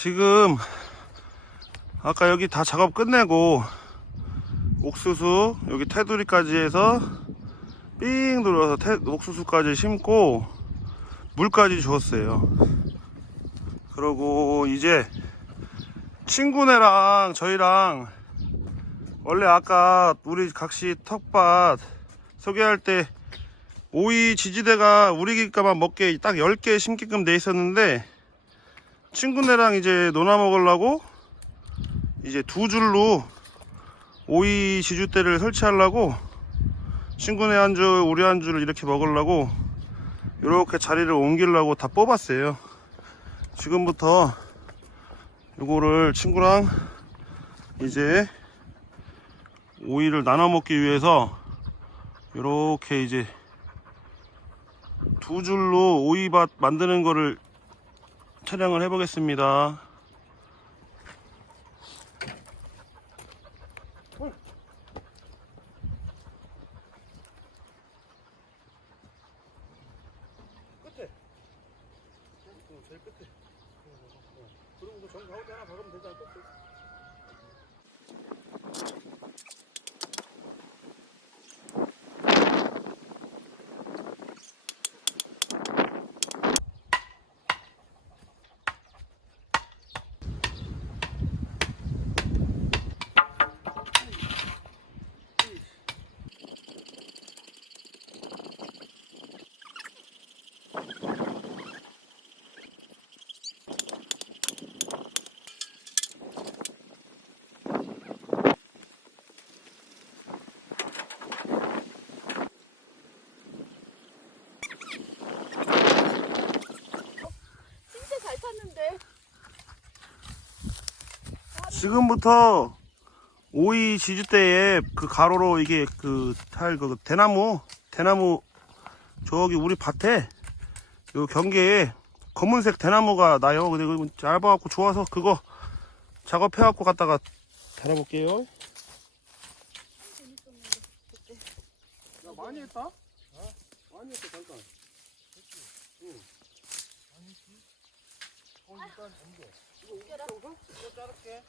지금 아까 여기 다 작업 끝내고 옥수수 여기 테두리까지 해서 삥 돌려서 테, 옥수수까지 심고 물까지 주었어요. 그러고 이제 친구네랑 저희랑 원래 아까 우리 각시 텃밭 소개할 때 오이 지지대가 우리 기가만 먹게 딱 10개 심게끔 돼 있었는데 친구네랑 이제 논아 먹으려고 이제 두 줄로 오이 지주대를 설치하려고 친구네 한 줄, 우리 한 줄을 이렇게 먹으려고 이렇게 자리를 옮기려고 다 뽑았어요. 지금부터 요거를 친구랑 이제 오이를 나눠 먹기 위해서 이렇게 이제 두 줄로 오이밭 만드는 거를 촬영을 해보겠습니다. 끝에. 어, 제일 끝에. 그리고 정 가운데 하나 박으면 되지 않겠어? 지금부터 오이 지주대에 그 가로로 이게 그 탈 그 대나무 대나무 저기 우리 밭에 요 경계에 검은색 대나무가 나요. 근데 이거 얇아갖고 좋아서 그거 작업해갖고 갖다가 달아볼게요. 야 많이 했다? 많이 했어 잠깐. 응. 어 일단 옮겨. 이거 옮겨라 우선? 이거 자를게.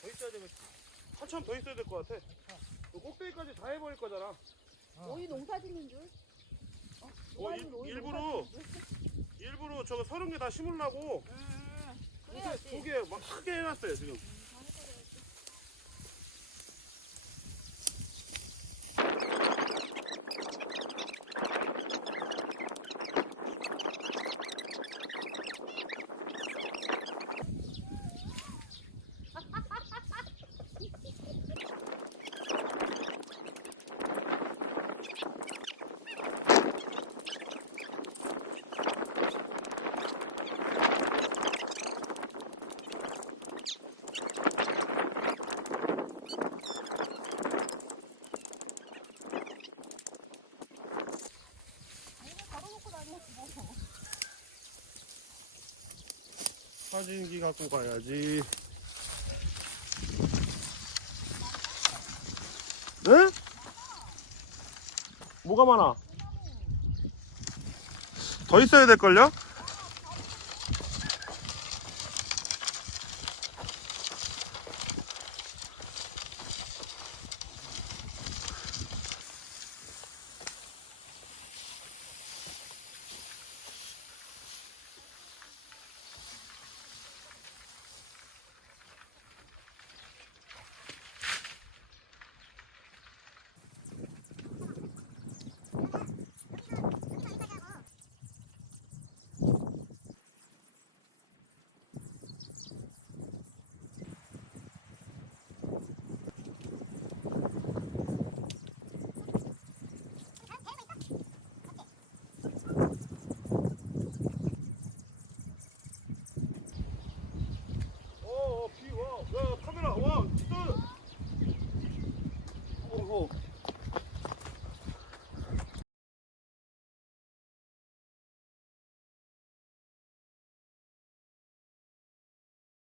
더 있어야 되겠지. 한참 더 있어야 될 것 같아. 너 꼭대기까지 다 해버릴 거잖아. 오이 농사 짓는 줄? 어, 오이는 일, 일부러? 일부러 저거 서른 개 다 심으려고 음, 두개 그래야지. 두개 막 크게 해놨어요 지금. 사진기 갖고 가야지. 네? 뭐가 많아? 더 있어야 될걸요?